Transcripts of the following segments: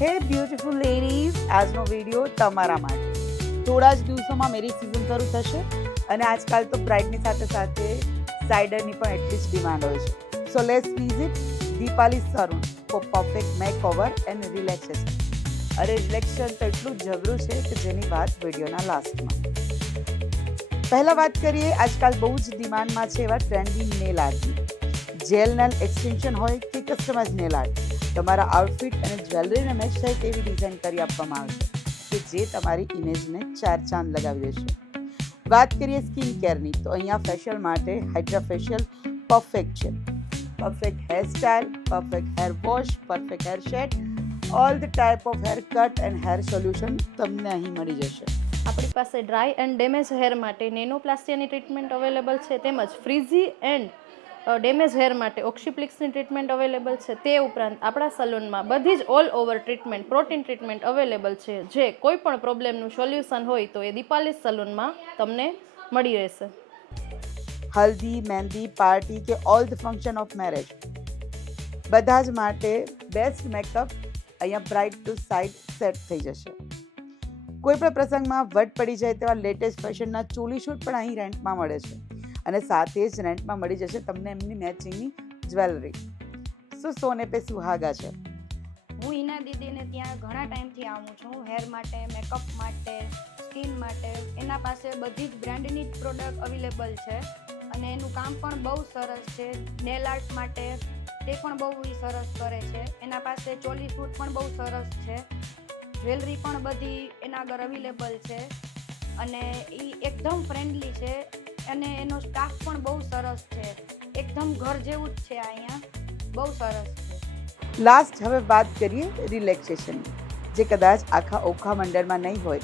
હે beautiful ladies, આજનો video તમારા માટે. થોડા જ દિવસોમાં મેરેજ સિઝન શરૂ થશે અને આજકાલ તો બ્રાઇડની સાથે સાથે સાઇડરની પણ એટલી જ ડિમાન્ડ હોય છે. So let's visit Deepali salon for perfect makeover and relaxation. અરે રિલેક્સેશન તો એટલું જબરું છે કે જેની વાત વિડીયોના લાસ્ટમાં. પહેલાં વાત કરીએ, આજકાલ બહુ જ ડિમાન્ડમાં છે એવા ટ્રેન્ડિંગ નેલ આર્ટની. જેલ નેલ એક્સટેન્શન હોય કે કસ્ટમાઇઝ નેલ આર્ટ, તમારા આઉટફિટ અને જ્વેલરીને મેચ થાય તેવી ડિઝાઇન કરી આપવામાં આવશે કે જે તમારી ઇમેજને ચાર ચાંદ લગાવી દેશે. વાત કરીએ સ્કિન કેરની, તો અહીંયા ફેશિયલ માટે હાઇડ્રા ફેશિયલ પરફેક્ટ છે. Perfect hair style, perfect hair wash, perfect hair shade, all the type of hair cut and hair solution તમને અહીં મળી જશે. આપણી પાસે ડ્રાય એન્ડ ડેમેજ હેર માટે નેનોપ્લાસ્ટિયાની ટ્રીટમેન્ટ અવેલેબલ છે, તેમજ ફ્રીઝી એન્ડ ડેમેજ હેર માટે ઓક્સીપ્લિક્સની ટ્રીટમેન્ટ અવેલેબલ છે. તે ઉપરાંત આપણા સલૂનમાં બધી જ all over treatment, protein treatment available છે. જે કોઈ પણ પ્રોબ્લેમનું સોલ્યુશન હોય તો એ દીપાલી સલૂનમાં તમને મળી રહેશે. હલ્દી, મહેંદી, પાર્ટી કે all the function of marriage, બધા જ માટે બેસ્ટ મેકઅપ અહીંયા બ્રાઇડ ટુ સાઇડ સેટ થઈ જશે. કોઈ પણ પ્રસંગમાં વટ પડી જાય તેવા લેટેસ્ટ ફેશનના ચોલી શૂટ પણ અહીં રેન્ટમાં મળે છે અને સાથે જ રેન્ટમાં મળી જશે તમને એમની મેચિંગની જ્વેલરી. સોને પે સુહાગા છે. હું હિના દીદીને ત્યાં ઘણા ટાઈમથી આવું છું, હેર માટે, મેકઅપ માટે, સ્કિન માટે. એના પાસે બધી જ બ્રાન્ડની જ પ્રોડક્ટ અવેલેબલ છે અને એનું કામ પણ બહુ સરસ છે. નેલ આર્ટ માટે તે પણ બહુ સરસ કરે છે. એના પાસે ચોલી શૂટ પણ બહુ સરસ છે. જ્વેલરી પણ બધી એના આગળ અવેલેબલ છે અને એ એકદમ ફ્રેન્ડલી છે અને એનો સ્ટાફ પણ બહુ સરસ છે. એકદમ ઘર જેવું જ છે અહીંયા, બહુ સરસ છે. લાસ્ટ હવે વાત કરીએ રિલેક્સેશનની, જે કદાચ આખા ઓખા મંડળમાં નહીં હોય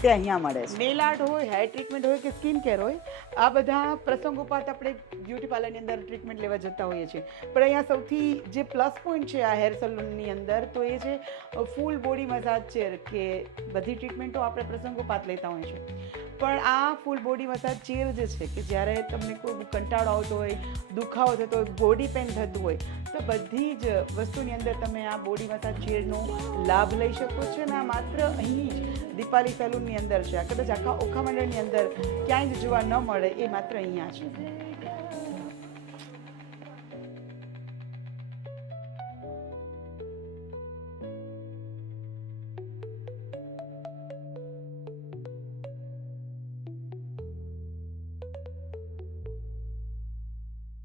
તે અહીંયા મળે છે. નેલ આર્ટ હોય, હેર ટ્રીટમેન્ટ હોય કે સ્કિન કેર હોય, આ બધા પ્રસંગોપાત આપણે બ્યુટી પાર્લરની અંદર ટ્રીટમેન્ટ લેવા જતા હોઈએ છીએ. પણ અહીંયા સૌથી જે પ્લસ પોઈન્ટ છે આ હેર સલૂનની અંદર, તો એ છે ફૂલ બોડી મસાજ ચેર, કે બધી ટ્રીટમેન્ટો આપણે પ્રસંગોપાત લેતા હોઈએ છીએ. પણ આ ફૂલ બોડી મસાજ ચેર જે છે કે જ્યારે તમને કોઈ કંટાળો આવતો હોય, દુખાવો થતો હોય, બોડી પેઇન થતું હોય, તો બધી જ વસ્તુની અંદર તમે આ બોડી મસાજ ચેરનો લાભ લઈ શકો છો. અને આ માત્ર અહીં જ દીપાલી સલૂનની અંદર છે. આ કદાચ આખા ઓખા મંડળની અંદર ક્યાંય જ જોવા ન મળે, એ માત્ર અહીંયા છે.